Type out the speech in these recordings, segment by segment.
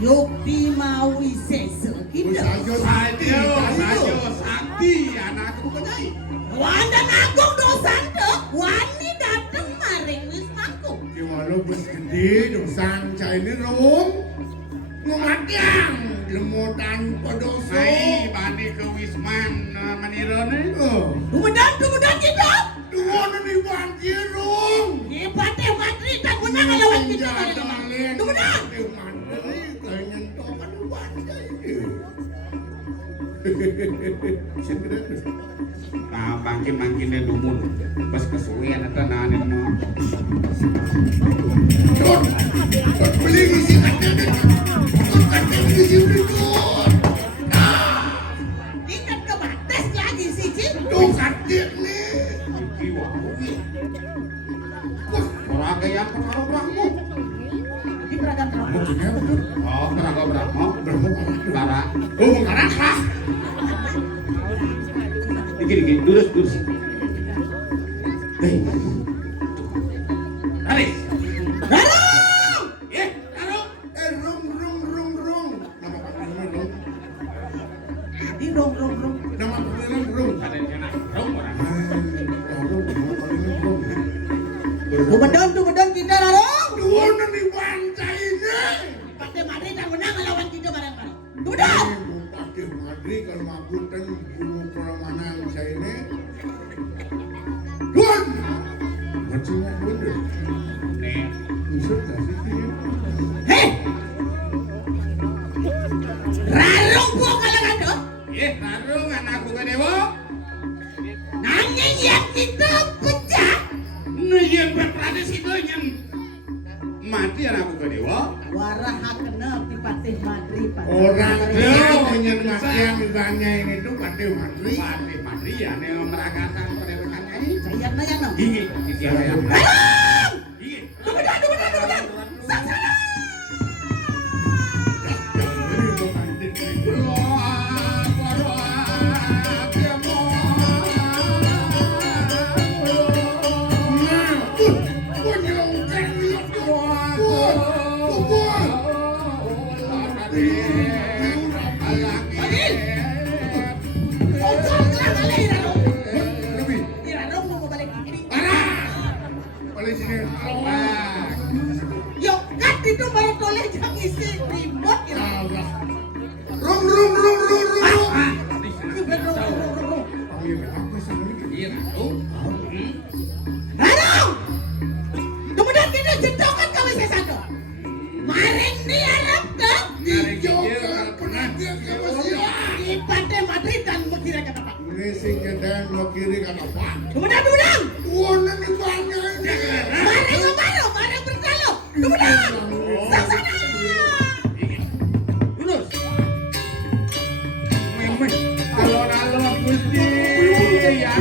Yukti mawi sese kita. Sajo sakti anakku kenyai. Wanda agung dosan dek, wani dateng maring wismaku. Ki walaupun gede dosan caine rung ngumadyang lemutan podoso. Ai bani ke wisman manirone. Dumedan kita. Duwono ni banjir rung. Ki pate matri tak menang lawan kita bareng. Dumedan. Nah, makin dia dumun. Pas kesuwen eta nahan mo. Don beli ngisi katanya. Katanya ngisi berikut. Tingkat ke batas lagi sih, Cik. Tuh katanya nih. Jiwa. Wah, orang yang pengaruh rahmu. Di beragam Maksudnya betul. Oh, pengaruh rahmu. Bara. Oh, mengkarak lah. Dikit, lurus. Hei. Alis. Rarung! Rung. Nama panggilan rung. Di rong. Nama panggilan rung. Ada yang nak rung orang. Rung, nama panggilan rung. Dumedan kita Rarung. Duwono ni bancai ini. Pate matri tak menang lawan kita bareng-bareng. Dumedan. Pakai madri kalau mabutan bulu peramanan saya ini. Duan. Maksudnya duan deh. Nih. Bisa tak sih ini? Hei! Rarung buah kalangan doh. Rarung anakku ke dewa. Nanging yang kita pecah. Yang bertradisi itu yang mati anakku ke dewa. Waraha kena pipatih madri pada. Orang dia dengan yang ditanya ini tuh pakai madri. Mati ya nih meragakan pendewakan ini. Saya nanya no. Ini siapa yang Rarung! ini? Dumedan. Saksana! Yuk, kan itu baru toleh yang isi remote ya. Rung. Rarung! Kemudian kita jentokan kami sesatu. Maring dia Arab tak? Ipate Madrid dan mengira kata Pak. Ini sing dan mau kiri kata Pak. Kemudian. Duwono ni banyak ini. Mareng berkalo. Kemudian. Saksana! Lurus. Memang alon-alon Gusti. Ya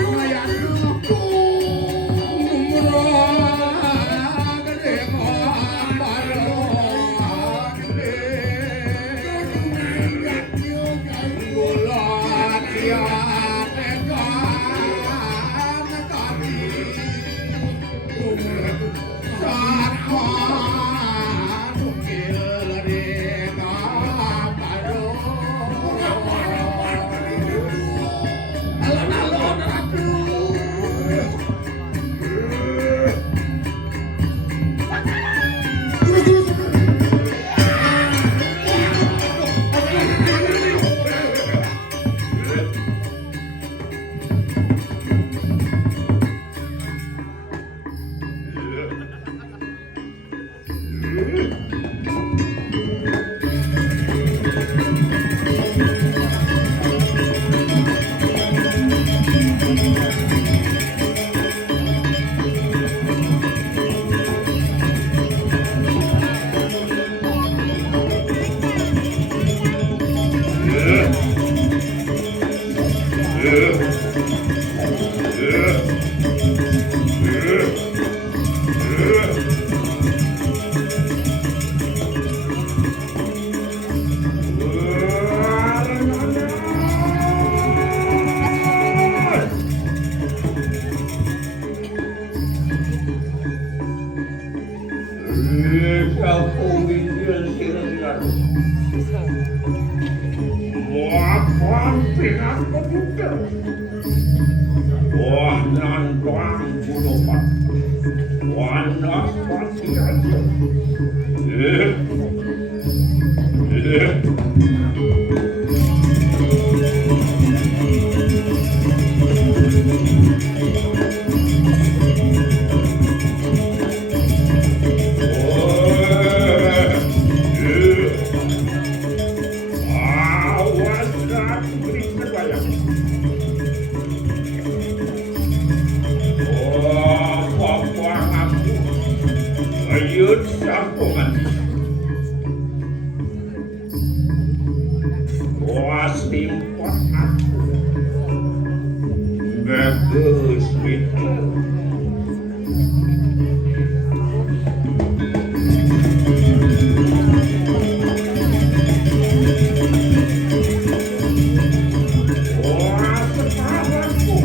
Muapan pinang kebuka. Wah nantang bunuh. Wanas pasti aja. Awas Ratu beri terbayang. Ayut Sampungan. Was timpat aku. Bagus itu. Was sepahanku.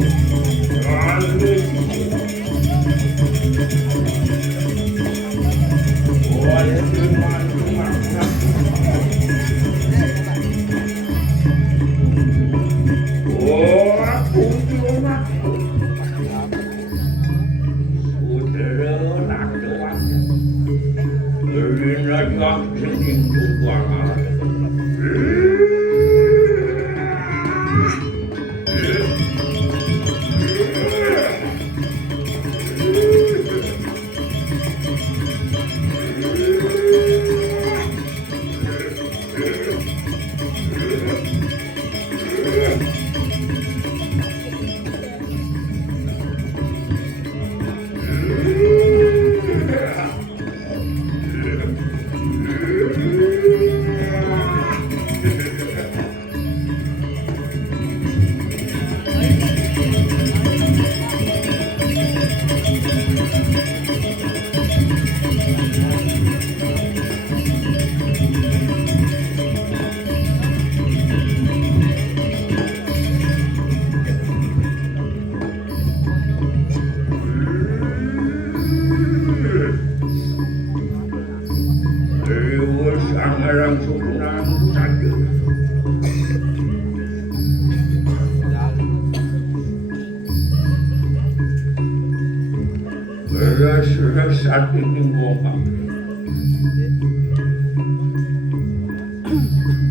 Lalu saat ini ngomong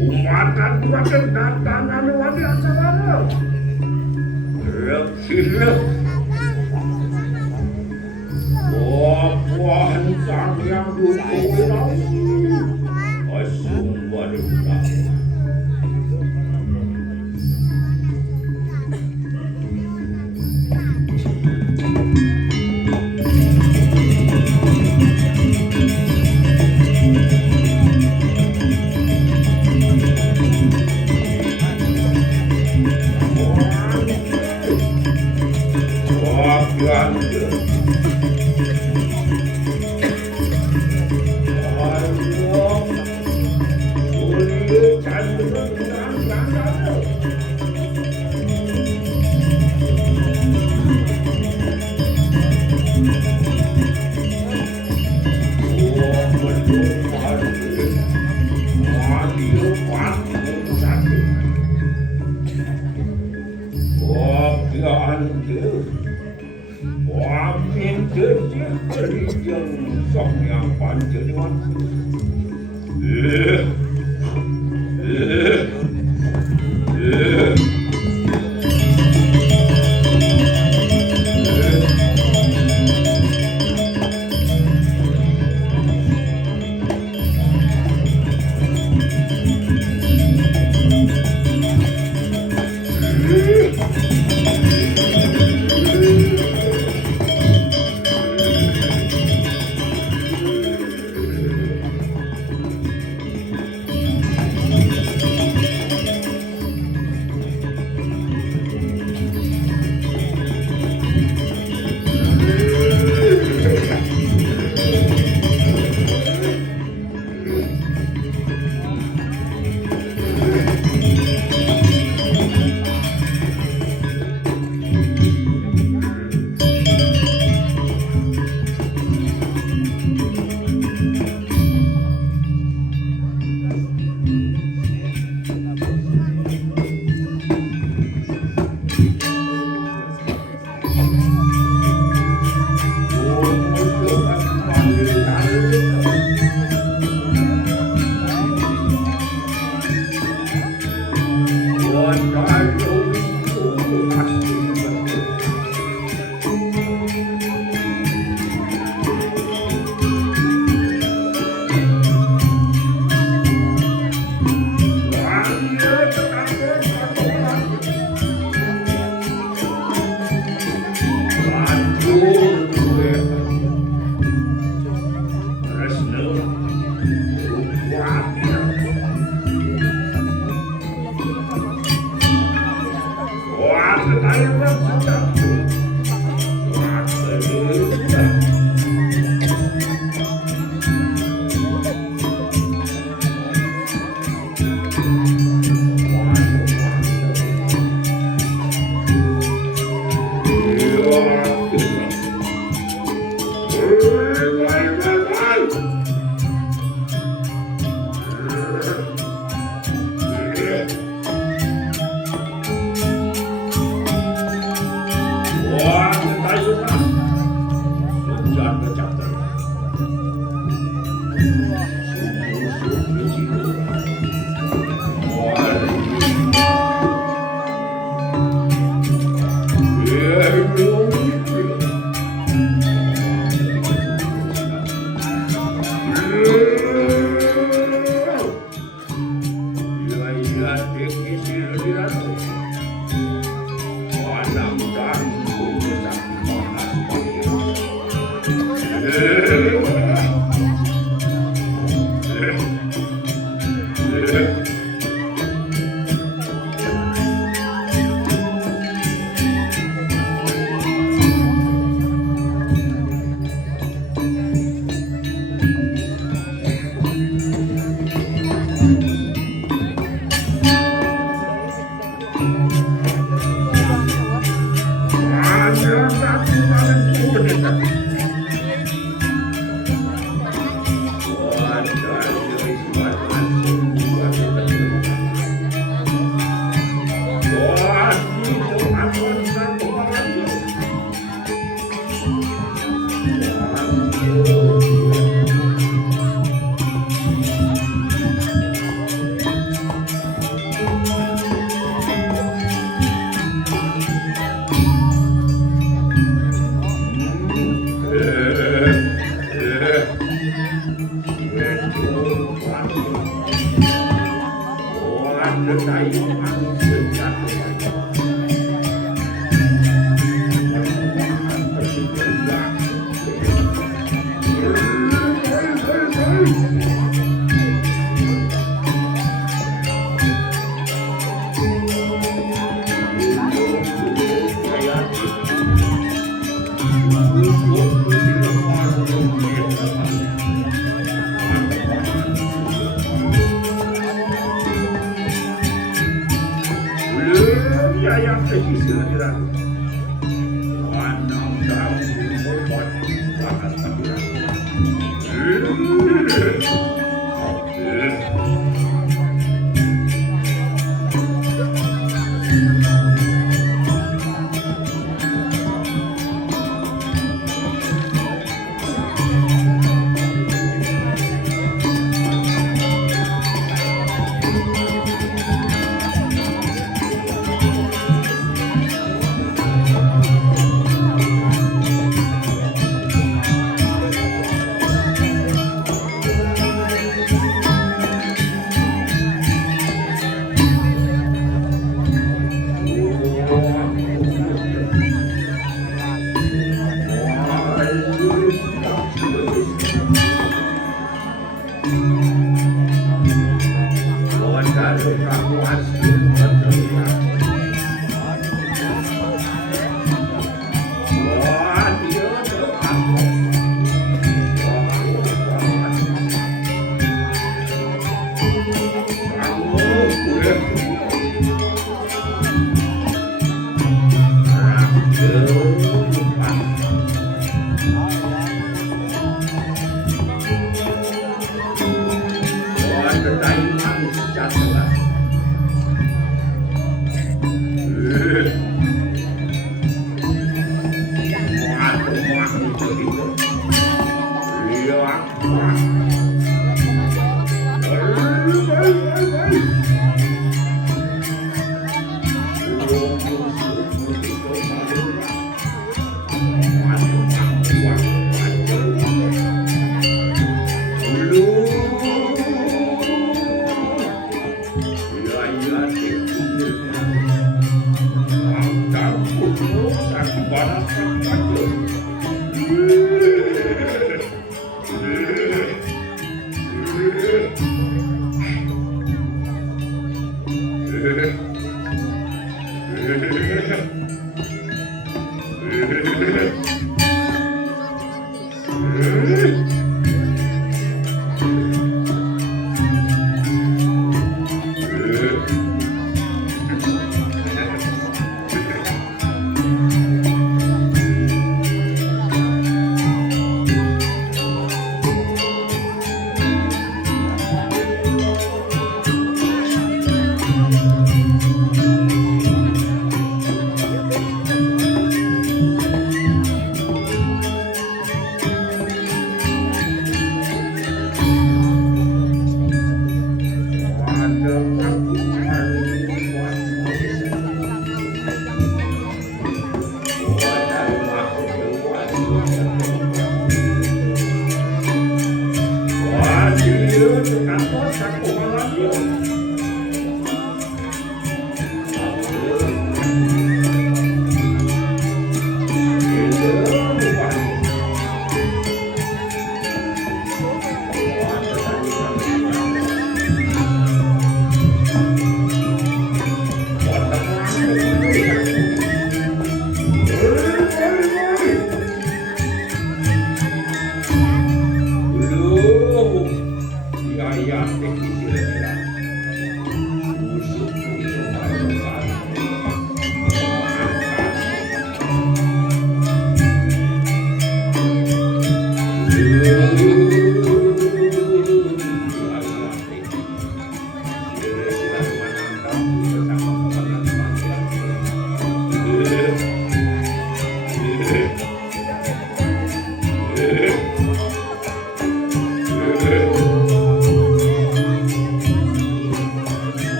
umatan gua kedatangan wali asawara silap buah-buahan sang yang dukung asum wanita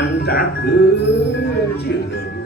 Antar kecil